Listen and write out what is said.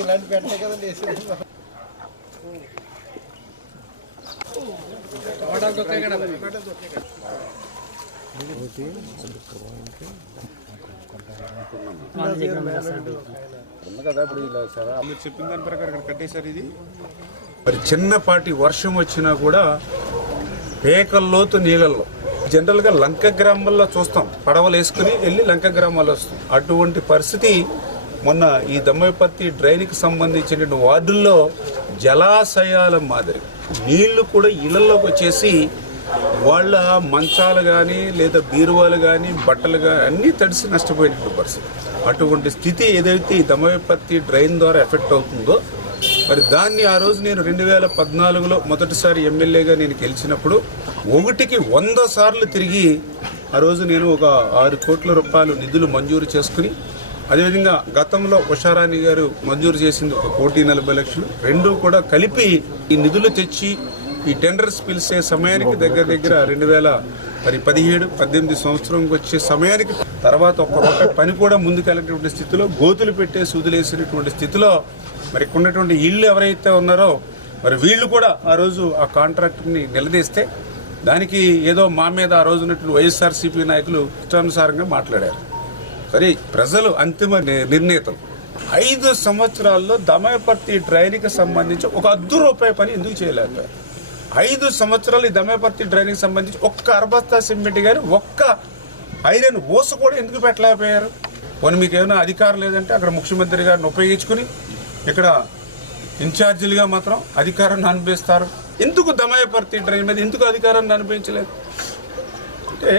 ఇలాంటి పెట్టే కదండి మీరు చెప్పిన దాని ప్రకారం ఇక్కడ కట్టేశారు. ఇది మరి చిన్నపాటి వర్షం వచ్చినా కూడా పేకల్లోతు నీళ్ళల్లో జనరల్గా లంక గ్రామాల్లో చూస్తాం, పడవలు వేసుకుని వెళ్ళి లంక గ్రామాల్లో వస్తాం. అటువంటి పరిస్థితి మొన్న ఈ దమ్మపర్తి డ్రైన్కి సంబంధించిన వార్డుల్లో జలాశయాల మాదిరి నీళ్లు కూడా ఇళ్లలోకి వచ్చేసి వాళ్ళ మంచాలు కానీ లేదా బీరువాలు కానీ బట్టలు కానీ అన్నీ తడిసి నష్టపోయినటువంటి పరిస్థితి. అటువంటి స్థితి ఏదైతే ఈ దమ్మపర్తి డ్రైన్ ద్వారా ఎఫెక్ట్ అవుతుందో మరి దాన్ని ఆ రోజు నేను 2014లో మొదటిసారి ఎమ్మెల్యేగా నేను గెలిచినప్పుడు 1కి 100 సార్లు తిరిగి ఆ రోజు నేను ఒక 6 కోట్ల రూపాయలు నిధులు మంజూరు చేసుకుని, అదేవిధంగా గతంలో ఉషారాణి గారు మంజూరు చేసింది 1,40,00,000, రెండూ కూడా కలిపి ఈ నిధులు తెచ్చి ఈ టెండర్స్ పిలిచే సమయానికి దగ్గర 2017-18 సంవత్సరంకి వచ్చే సమయానికి తర్వాత ఒక్క రూపాయి పని కూడా ముందుకెళ్ళినటువంటి స్థితిలో గోతులు పెట్టే వదిలేసినటువంటి స్థితిలో మరి ఉన్నటువంటి ఇళ్ళు ఎవరైతే ఉన్నారో మరి వీళ్ళు కూడా ఆ రోజు ఆ కాంట్రాక్ట్ని నిలదీస్తే దానికి ఏదో మా మీద ఆ రోజు ఉన్నటువంటి వైఎస్ఆర్సీపీ నాయకులు ఇష్టానుసారంగా మాట్లాడారు. సరే, ప్రజలు అంతిమ నిర్ణేతలు 5 సంవత్సరాల్లో దమ్మపర్తి డ్రైన్కి సంబంధించి ఒక ₹1 పని ఎందుకు చేయలేకపోయారు? 5 సంవత్సరాలు ఈ దమ్మపర్తి డ్రైన్కి సంబంధించి ఒక్క అరబస్తా సిమెంట్ కానీ ఒక్క ఐరన్ ఓస కూడా ఎందుకు పెట్టలేకపోయారు? పోనీ మీకు ఏమైనా అధికారం లేదంటే అక్కడ ముఖ్యమంత్రి గారిని ఉపయోగించుకుని ఇక్కడ ఇన్ఛార్జీలుగా మాత్రం అధికారాన్ని అనుభవిస్తారు. ఎందుకు దమ్మపర్తి డ్రైన్ మీద ఎందుకు అధికారాన్ని అనుభవించలేదు అంటే